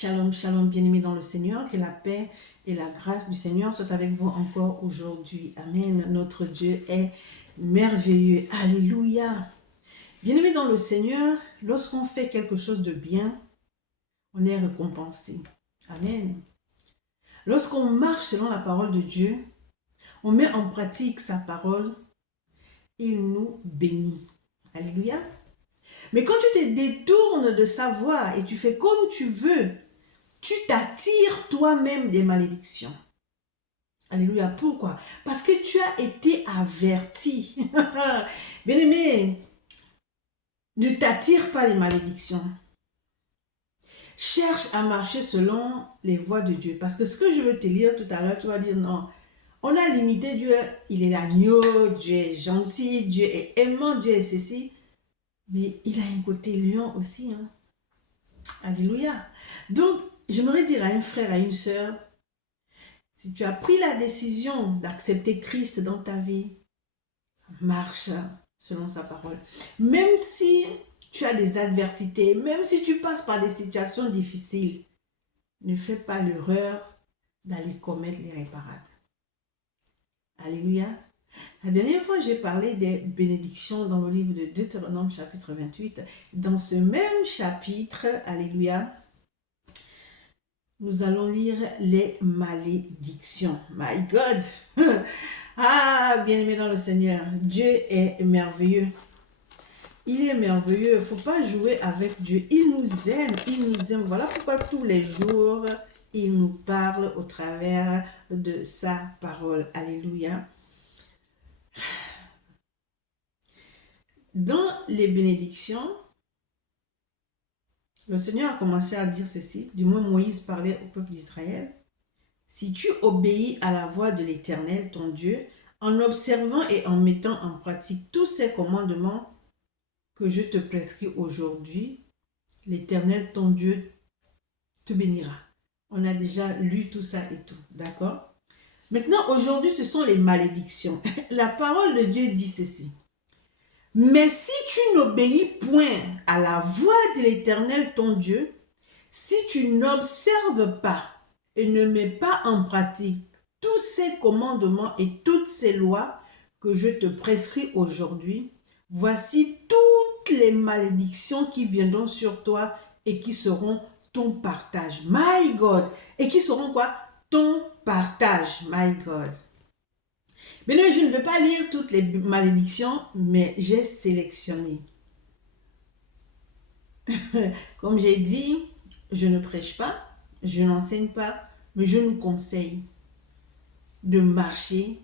Shalom, shalom, bien-aimés dans le Seigneur, que la paix et la grâce du Seigneur soient avec vous encore aujourd'hui. Amen. Notre Dieu est merveilleux. Alléluia. Bien-aimés dans le Seigneur, lorsqu'on fait quelque chose de bien, on est récompensé. Amen. Lorsqu'on marche selon la parole de Dieu, on met en pratique sa parole, il nous bénit. Alléluia. Mais quand tu te détournes de sa voie et tu fais comme tu veux, tu t'attires toi-même des malédictions. Alléluia. Pourquoi? Parce que tu as été averti. Bien-aimé, ne t'attire pas les malédictions. Cherche à marcher selon les voies de Dieu. Parce que ce que je veux te lire tout à l'heure, tu vas dire non. On a limité Dieu, il est l'agneau, Dieu est gentil, Dieu est aimant, Dieu est ceci. Mais il a un côté lion aussi. Hein. Alléluia. Donc, j'aimerais dire à un frère, à une sœur, si tu as pris la décision d'accepter Christ dans ta vie, marche selon sa parole. Même si tu as des adversités, même si tu passes par des situations difficiles, ne fais pas l'erreur d'aller commettre l'irréparable. Alléluia. La dernière fois, j'ai parlé des bénédictions dans le livre de Deutéronome chapitre 28. Dans ce même chapitre, alléluia, nous allons lire les malédictions. My God! Ah, bien-aimé dans le Seigneur, Dieu est merveilleux. Il est merveilleux. Il ne faut pas jouer avec Dieu. Il nous aime, il nous aime. Voilà pourquoi tous les jours, il nous parle au travers de sa parole. Alléluia. Dans les bénédictions, le Seigneur a commencé à dire ceci. Du moins, Moïse parlait au peuple d'Israël. Si tu obéis à la voix de l'Éternel, ton Dieu, en observant et en mettant en pratique tous ces commandements que je te prescris aujourd'hui, l'Éternel, ton Dieu, te bénira. On a déjà lu tout ça et tout, d'accord? Maintenant, aujourd'hui, ce sont les malédictions. La parole de Dieu dit ceci. Mais si tu n'obéis point à la voix de l'Éternel, ton Dieu, si tu n'observes pas et ne mets pas en pratique tous ces commandements et toutes ces lois que je te prescris aujourd'hui, voici toutes les malédictions qui viendront sur toi et qui seront ton partage. My God! Et qui seront quoi? Ton partage. My God! Maintenant, je ne vais pas lire toutes les malédictions, mais j'ai sélectionné. Comme j'ai dit, je ne prêche pas, je n'enseigne pas, mais je nous conseille de marcher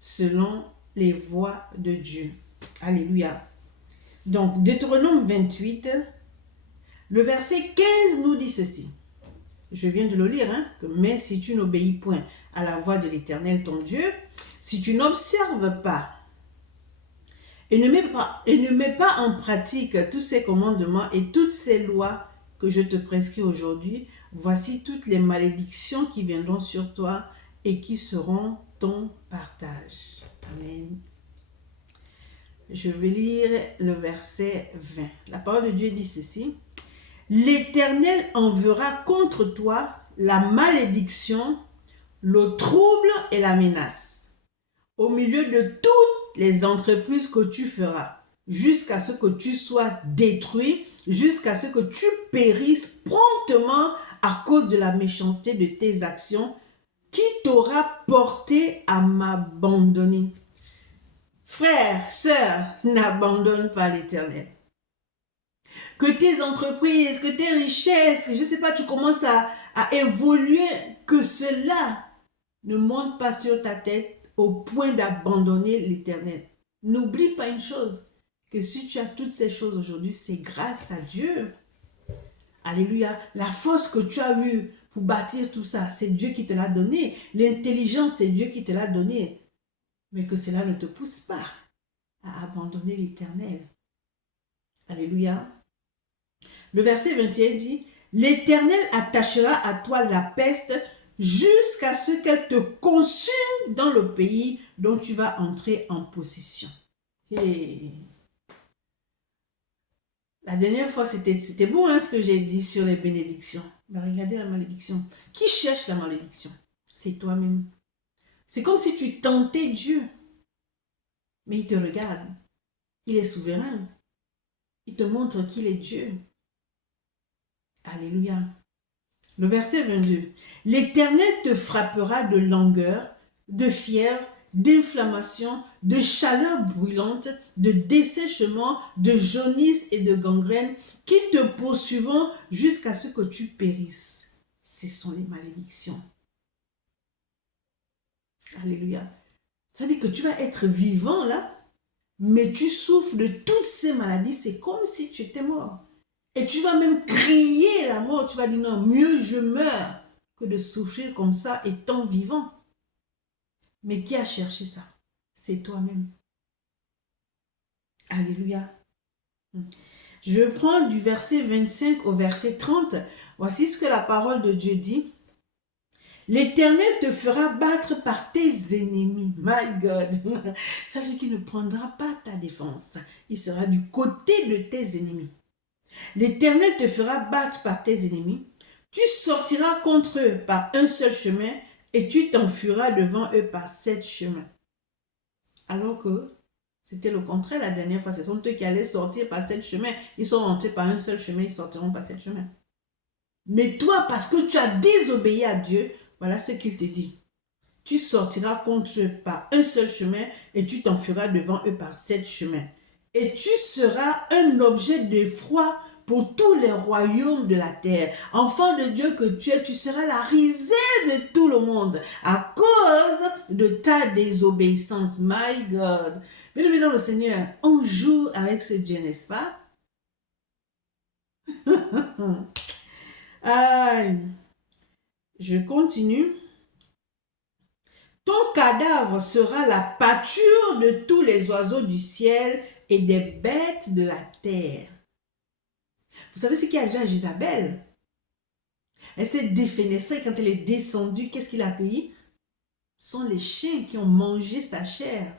selon les voies de Dieu. Alléluia. Donc, Deutéronome 28, le verset 15 nous dit ceci. Je viens de le lire, hein? Mais si tu n'obéis point à la voix de l'Éternel ton Dieu, si tu n'observes pas et ne mets pas en pratique tous ces commandements et toutes ces lois que je te prescris aujourd'hui, voici toutes les malédictions qui viendront sur toi et qui seront ton partage. Amen. Je vais lire le verset 20. La parole de Dieu dit ceci. L'Éternel enverra contre toi la malédiction, le trouble et la menace, au milieu de toutes les entreprises que tu feras, jusqu'à ce que tu sois détruit, jusqu'à ce que tu périsses promptement à cause de la méchanceté de tes actions, qui t'aura porté à m'abandonner. Frère, sœur, n'abandonne pas l'Éternel. Que tes entreprises, que tes richesses, je ne sais pas, tu commences à évoluer, que cela ne monte pas sur ta tête au point d'abandonner l'Éternel. N'oublie pas une chose, que si tu as toutes ces choses aujourd'hui, c'est grâce à Dieu. Alléluia. La force que tu as eue pour bâtir tout ça, c'est Dieu qui te l'a donné. L'intelligence, c'est Dieu qui te l'a donné. Mais que cela ne te pousse pas à abandonner l'Éternel. Alléluia. Le verset 21 dit, l'Éternel attachera à toi la peste jusqu'à ce qu'elle te consume dans le pays dont tu vas entrer en possession. Hey. La dernière fois, c'était bon hein, ce que j'ai dit sur les bénédictions. Mais regardez la malédiction. Qui cherche la malédiction? C'est toi-même. C'est comme si tu tentais Dieu. Mais il te regarde. Il est souverain. Il te montre qu'il est Dieu. Alléluia. Le verset 22. L'Éternel te frappera de langueur, de fièvre, d'inflammation, de chaleur brûlante, de dessèchement, de jaunisse et de gangrène qui te poursuivront jusqu'à ce que tu périsses. Ce sont les malédictions. Alléluia. Ça veut dire que tu vas être vivant là, mais tu souffres de toutes ces maladies. C'est comme si tu étais mort. Et tu vas même crier la mort. Tu vas dire non, mieux je meurs que de souffrir comme ça étant vivant. Mais qui a cherché ça? C'est toi-même. Alléluia. Je prends du verset 25 au verset 30. Voici ce que la parole de Dieu dit. L'Éternel te fera battre par tes ennemis. My God. Ça veut dire qu'il ne prendra pas ta défense. Il sera du côté de tes ennemis. L'Éternel te fera battre par tes ennemis. Tu sortiras contre eux par un seul chemin et tu t'enfuiras devant eux par 7 chemins. Alors que c'était le contraire la dernière fois. Ce sont eux qui allaient sortir par 7 chemins. Ils sont rentrés par un seul chemin, ils sortiront par 7 chemins. Mais toi, parce que tu as désobéi à Dieu, voilà ce qu'il te dit. Tu sortiras contre eux par un seul chemin et tu t'enfuiras devant eux par 7 chemins. Et tu seras un objet d'effroi pour tous les royaumes de la terre. Enfant de Dieu que tu es, tu seras la risée de tout le monde à cause de ta désobéissance. My God. Bien-aimé dans le Seigneur, on joue avec ce Dieu, n'est-ce pas? Je continue. Ton cadavre sera la pâture de tous les oiseaux du ciel et des bêtes de la terre. Vous savez ce qui est arrivé à Jézabel? Elle s'est défenestrée quand elle est descendue. Qu'est-ce qu'il a accueilli? Ce sont les chiens qui ont mangé sa chair.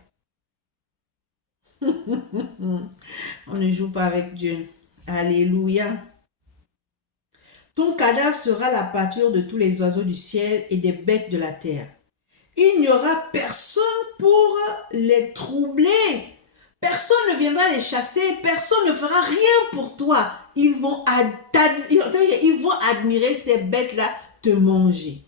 On ne joue pas avec Dieu. Alléluia. Ton cadavre sera la pâture de tous les oiseaux du ciel et des bêtes de la terre. Il n'y aura personne pour les troubler. Personne ne viendra les chasser. Personne ne fera rien pour toi. Ils vont admirer ces bêtes-là te manger.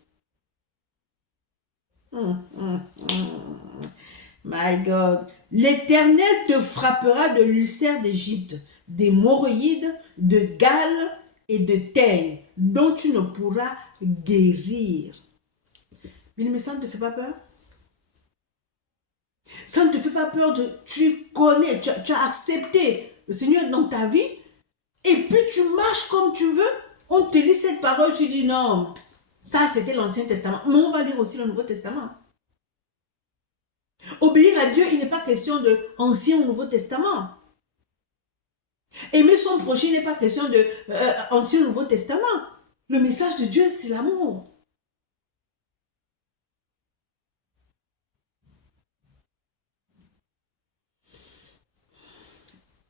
My God. L'Éternel te frappera de l'ulcère d'Égypte, d'hémorroïdes, de gales et de teigne, dont tu ne pourras guérir. Mais ça ne te fait pas peur? Ça ne te fait pas peur de... Tu connais, tu as accepté le Seigneur dans ta vie et puis tu marches comme tu veux. On te lit cette parole, tu dis non, ça c'était l'Ancien Testament. Mais on va lire aussi le Nouveau Testament. Obéir à Dieu, il n'est pas question de Ancien ou Nouveau Testament. Aimer son prochain, il n'est pas question de Ancien ou Nouveau Testament. Le message de Dieu, c'est l'amour.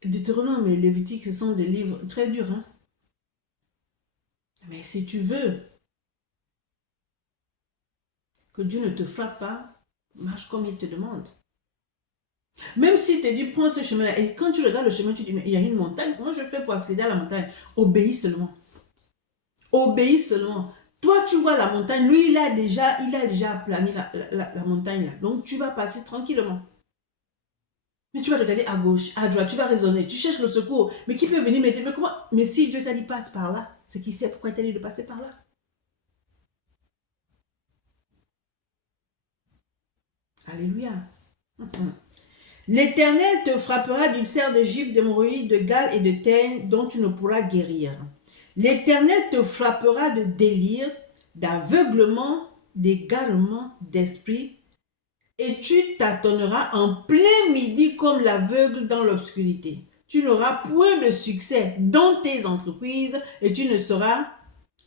Deutéronome et Lévitique, ce sont des livres très durs. Hein? Mais si tu veux que Dieu ne te frappe pas, marche comme il te demande. Même s'il te dit, prends ce chemin-là, et quand tu regardes le chemin, tu dis, mais il y a une montagne, comment je fais pour accéder à la montagne? Obéis seulement. Obéis seulement. Toi, tu vois la montagne, lui, il a déjà aplani la montagne là. Donc, tu vas passer tranquillement. Mais tu vas regarder à gauche, à droite, tu vas raisonner, tu cherches le secours. Mais qui peut venir m'aider? Mais comment? Mais si Dieu t'a dit passe par là, c'est qu'il sait pourquoi il t'a dit de passer par là. Alléluia. L'Éternel te frappera d'ulcère d'Égypte, d'hémorroïdes, de gales et de teigne dont tu ne pourras guérir. L'Éternel te frappera de délire, d'aveuglement, d'égarement d'esprit, et tu tâtonneras en plein midi comme l'aveugle dans l'obscurité. Tu n'auras point de succès dans tes entreprises et tu seras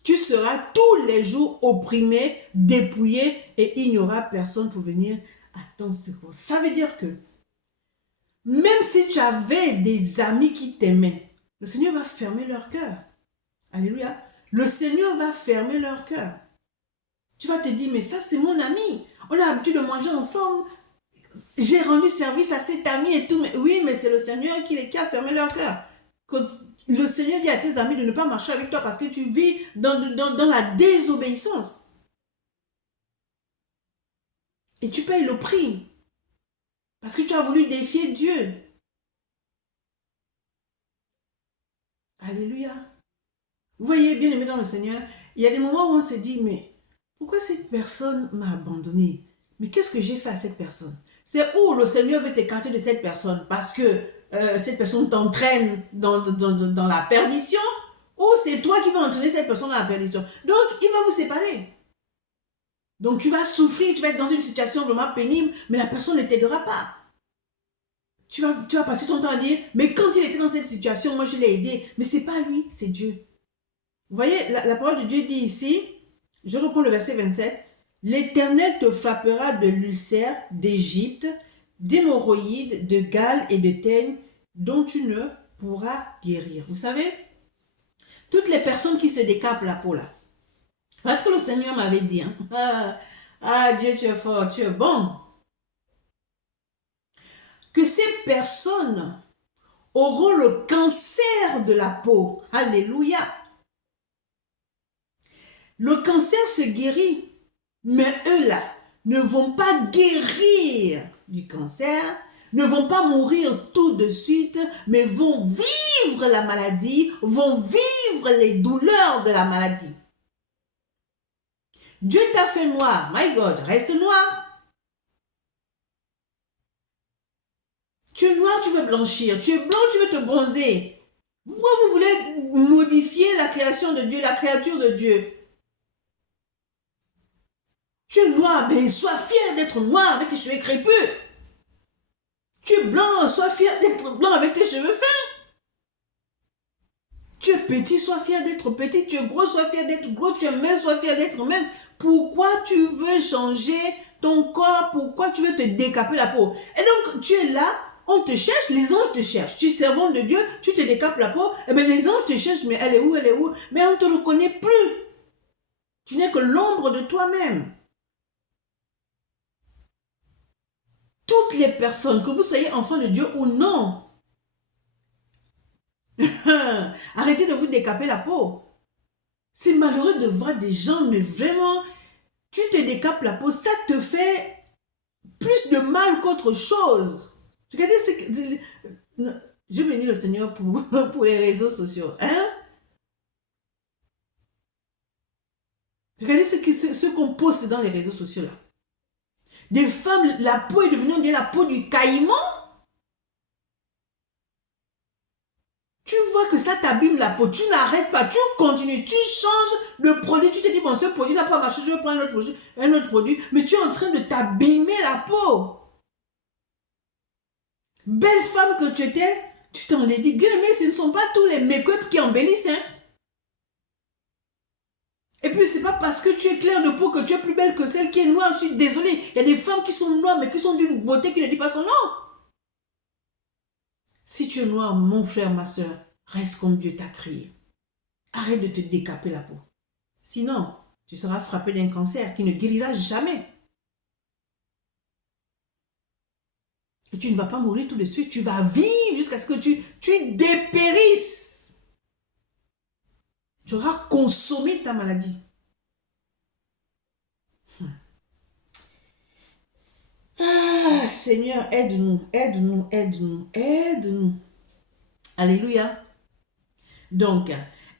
tous les jours opprimé, dépouillé et il n'y aura personne pour venir à ton secours. Ça veut dire que même si tu avais des amis qui t'aimaient, Le Seigneur va fermer leur cœur. Alléluia. Le Seigneur va fermer leur cœur. Tu vas te dire, mais ça c'est mon ami. On a l'habitude de manger ensemble. J'ai rendu service à cet ami et tout. Mais oui, mais c'est le Seigneur qui a fermé leur cœur. Que le Seigneur dit à tes amis de ne pas marcher avec toi parce que tu vis dans la désobéissance. Et tu payes le prix. Parce que tu as voulu défier Dieu. Alléluia. Vous voyez, bien aimé dans le Seigneur, il y a des moments où on se dit, mais pourquoi cette personne m'a abandonné? Mais qu'est-ce que j'ai fait à cette personne? C'est où le Seigneur veut t'écarter de cette personne parce que cette personne t'entraîne dans la perdition, ou c'est toi qui vas entraîner cette personne dans la perdition. Donc, il va vous séparer. Donc, tu vas souffrir, tu vas être dans une situation vraiment pénible, mais la personne ne t'aidera pas. Tu vas passer ton temps à dire, mais quand il était dans cette situation, moi je l'ai aidé. Mais ce n'est pas lui, c'est Dieu. Vous voyez, la parole de Dieu dit ici, je reprends le verset 27, l'Éternel te frappera de l'ulcère d'Égypte, d'hémorroïdes, de gale et de teigne, dont tu ne pourras guérir. Vous savez, toutes les personnes qui se décapent la peau là, parce que le Seigneur m'avait dit, Dieu, tu es fort, tu es bon, que ces personnes auront le cancer de la peau. Alléluia. Le cancer se guérit, mais eux là ne vont pas guérir du cancer, ne vont pas mourir tout de suite, mais vont vivre la maladie, vont vivre les douleurs de la maladie. Dieu t'a fait noir, my God, reste noir. Tu es noir, tu veux blanchir. Tu es blanc, tu veux te bronzer. Pourquoi vous voulez modifier la création de Dieu, la créature de Dieu? Tu es noir, mais sois fier d'être noir avec tes cheveux crépus. Tu es blanc, sois fier d'être blanc avec tes cheveux fins. Tu es petit, sois fier d'être petit. Tu es gros, sois fier d'être gros. Tu es mince, sois fier d'être mince. Pourquoi tu veux changer ton corps? Pourquoi tu veux te décaper la peau? Et donc, tu es là, on te cherche, les anges te cherchent. Tu es servant de Dieu, tu te décapes la peau. Eh bien, les anges te cherchent, mais elle est où? Elle est où? Mais on ne te reconnaît plus. Tu n'es que l'ombre de toi-même. Toutes les personnes, que vous soyez enfants de Dieu ou non, arrêtez de vous décaper la peau. C'est malheureux de voir des gens, mais vraiment, tu te décapes la peau, ça te fait plus de mal qu'autre chose. Regardez ce que... Je bénis le Seigneur pour les réseaux sociaux. Hein? Regardez ce qu'on poste dans les réseaux sociaux là. Des femmes, la peau est devenue, on dirait la peau du caïman. Tu vois que ça t'abîme la peau, tu n'arrêtes pas, tu continues, tu changes le produit, tu te dis, bon, ce produit n'a pas marché, je vais prendre un autre produit, mais tu es en train de t'abîmer la peau. Belle femme que tu étais, tu t'en es dit, bien aimé, ce ne sont pas tous les make-up qui embellissent, hein. Et puis, c'est pas parce que tu es claire de peau que tu es plus belle que celle qui est noire. Je suis désolée. Il y a des femmes qui sont noires, mais qui sont d'une beauté qui ne dit pas son nom. Si tu es noir, mon frère, ma soeur, reste comme Dieu t'a créé. Arrête de te décaper la peau. Sinon, tu seras frappé d'un cancer qui ne guérira jamais. Et tu ne vas pas mourir tout de suite. Tu vas vivre jusqu'à ce que tu dépérisses. Tu auras consommé ta maladie. Ah, Seigneur, aide-nous, aide-nous, aide-nous, aide-nous. Alléluia. Donc,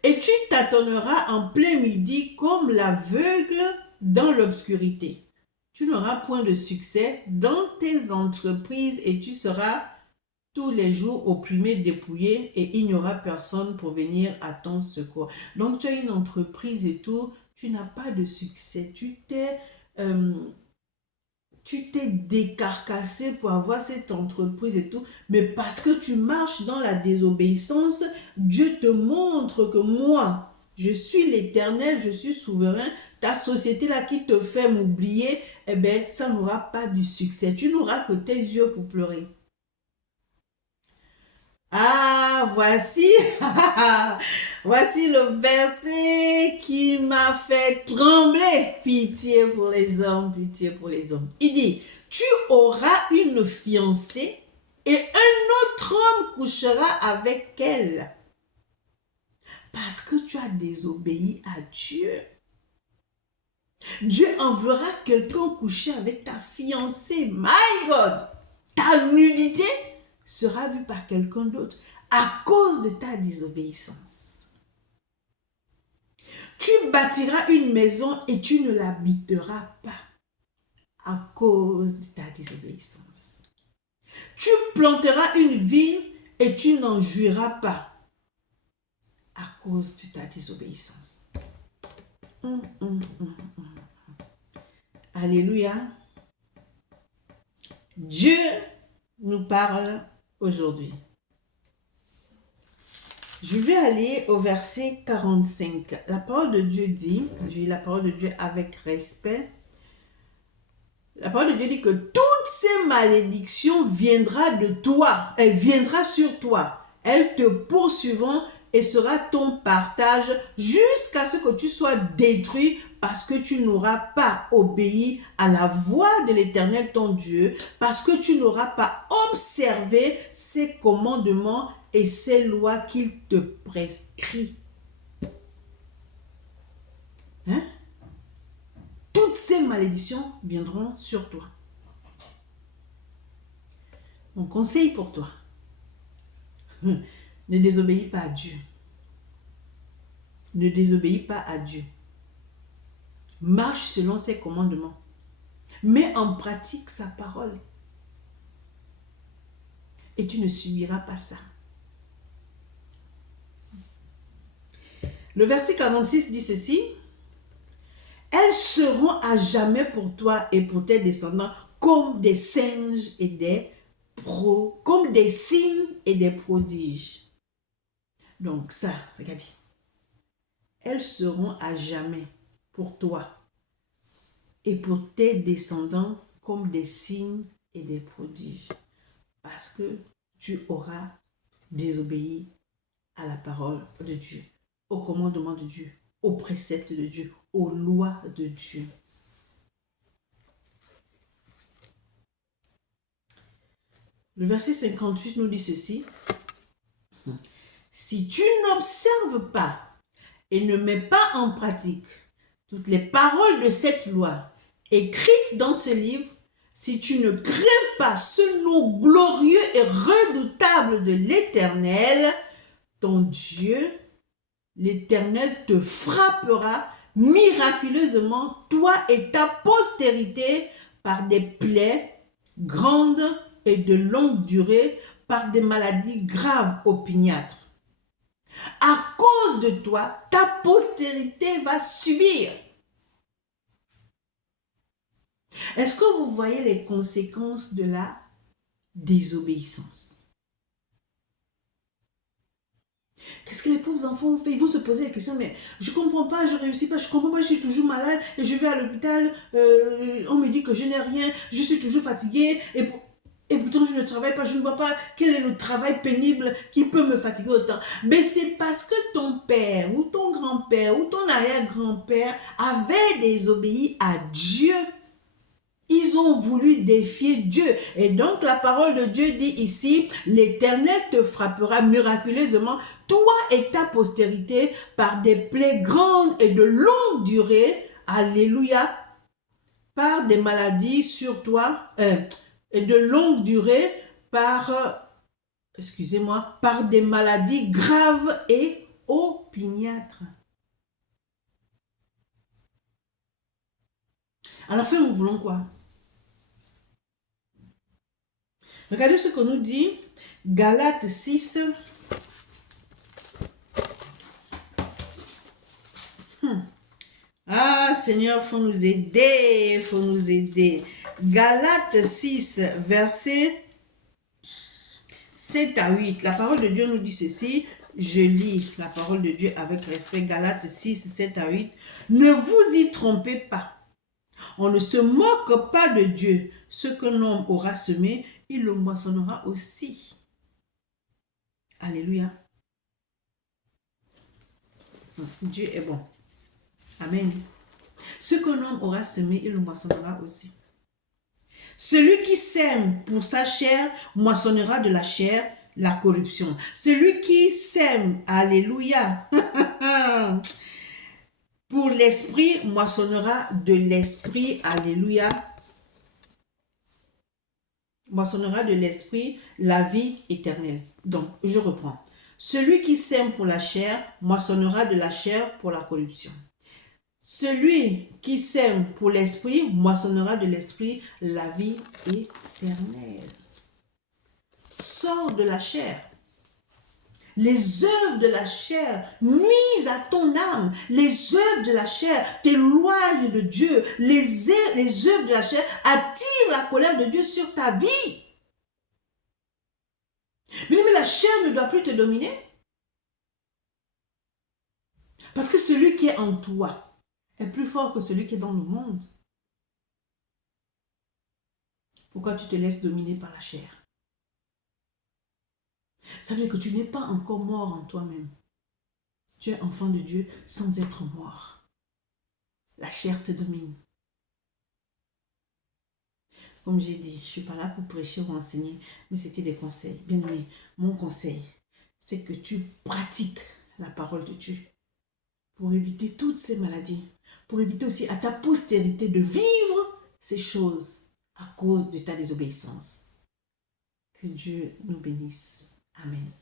et tu tâtonneras en plein midi comme l'aveugle dans l'obscurité. Tu n'auras point de succès dans tes entreprises et tu seras tous les jours opprimé, dépouillé et il n'y aura personne pour venir à ton secours. Donc, tu as une entreprise et tout, tu n'as pas de succès. Tu t'es décarcassé pour avoir cette entreprise et tout, mais parce que tu marches dans la désobéissance, Dieu te montre que moi, je suis l'Éternel, je suis souverain. Ta société là qui te fait m'oublier, eh bien, ça n'aura pas du succès. Tu n'auras que tes yeux pour pleurer. Ah, voici, voici le verset qui m'a fait trembler. Pitié pour les hommes, pitié pour les hommes. Il dit, tu auras une fiancée et un autre homme couchera avec elle parce que tu as désobéi à Dieu. Dieu enverra quelqu'un coucher avec ta fiancée. My God! Ta nudité sera vue par quelqu'un d'autre à cause de ta désobéissance. Tu bâtiras une maison et tu ne l'habiteras pas à cause de ta désobéissance. Tu planteras une vigne et tu n'en jouiras pas à cause de ta désobéissance. Alléluia. Dieu nous parle aujourd'hui. Je vais aller au verset 45. La parole de Dieu dit, je lis la parole de Dieu avec respect. La parole de Dieu dit que toutes ces malédictions viendra de toi, elle viendra sur toi. Elles te poursuivront et sera ton partage jusqu'à ce que tu sois détruit parce que tu n'auras pas obéi à la voix de l'Éternel ton Dieu, parce que tu n'auras pas observé ses commandements et ses lois qu'il te prescrit. Hein? Toutes ces malédictions viendront sur toi. Mon conseil pour toi, ne désobéis pas à Dieu. Ne désobéis pas à Dieu. Marche selon ses commandements. Mets en pratique sa parole. Et tu ne subiras pas ça. Le verset 46 dit ceci. Elles seront à jamais pour toi et pour tes descendants comme des singes et comme des signes et des prodiges. Donc ça, regardez. Elles seront à jamais pour toi et pour tes descendants comme des signes et des prodiges. Parce que tu auras désobéi à la parole de Dieu, au commandement de Dieu, aux préceptes de Dieu, aux lois de Dieu. Le verset 58 nous dit ceci. Si tu n'observes pas et ne mets pas en pratique toutes les paroles de cette loi écrites dans ce livre, si tu ne crains pas ce nom glorieux et redoutable de l'Éternel, ton Dieu, l'Éternel te frappera miraculeusement, toi et ta postérité, par des plaies grandes et de longue durée, par des maladies graves opiniâtres. À cause de toi, ta postérité va subir. Est-ce que vous voyez les conséquences de la désobéissance? Qu'est-ce que les pauvres enfants ont fait? Ils vont se poser la question, mais je ne comprends pas, je ne réussis pas, je ne comprends pas, je suis toujours malade et je vais à l'hôpital, on me dit que je n'ai rien, je suis toujours fatiguée et pourtant je ne travaille pas, je ne vois pas quel est le travail pénible qui peut me fatiguer autant. Mais c'est parce que ton père ou ton grand-père ou ton arrière-grand-père avait désobéi à Dieu. Ils ont voulu défier Dieu. Et donc la parole de Dieu dit ici, l'Éternel te frappera miraculeusement, toi et ta postérité, par des plaies grandes et de longue durée. Alléluia. Par des maladies sur toi, et de longue durée, par des maladies graves et opiniâtres. À la fin, nous voulons quoi? Regardez ce que nous dit Galates 6. Ah Seigneur, faut nous aider, faut nous aider. Galates 6, versets 7 à 8. La parole de Dieu nous dit ceci. Je lis la parole de Dieu avec respect. Galates 6, 7 à 8. Ne vous y trompez pas. On ne se moque pas de Dieu. Ce qu'un homme aura semé, il le moissonnera aussi. Alléluia. Dieu est bon. Amen. Ce qu'un homme aura semé, il le moissonnera aussi. Celui qui sème pour sa chair moissonnera de la chair la corruption. Celui qui sème, alléluia, pour l'esprit moissonnera de l'esprit, alléluia, moissonnera de l'esprit la vie éternelle. Donc, je reprends. Celui qui sème pour la chair moissonnera de la chair pour la corruption. Celui qui sème pour l'esprit moissonnera de l'esprit la vie éternelle. Sors de la chair. Les œuvres de la chair nuisent à ton âme. Les œuvres de la chair t'éloignent de Dieu. Les œuvres de la chair attirent la colère de Dieu sur ta vie. Mais la chair ne doit plus te dominer. Parce que celui qui est en toi est plus fort que celui qui est dans le monde. Pourquoi tu te laisses dominer par la chair? Ça veut dire que tu n'es pas encore mort en toi-même. Tu es enfant de Dieu sans être mort. La chair te domine. Comme j'ai dit, je ne suis pas là pour prêcher ou enseigner, mais c'était des conseils. Bien aimé, mon conseil, c'est que tu pratiques la parole de Dieu pour éviter toutes ces maladies, pour éviter aussi à ta postérité de vivre ces choses à cause de ta désobéissance. Que Dieu nous bénisse. Amen.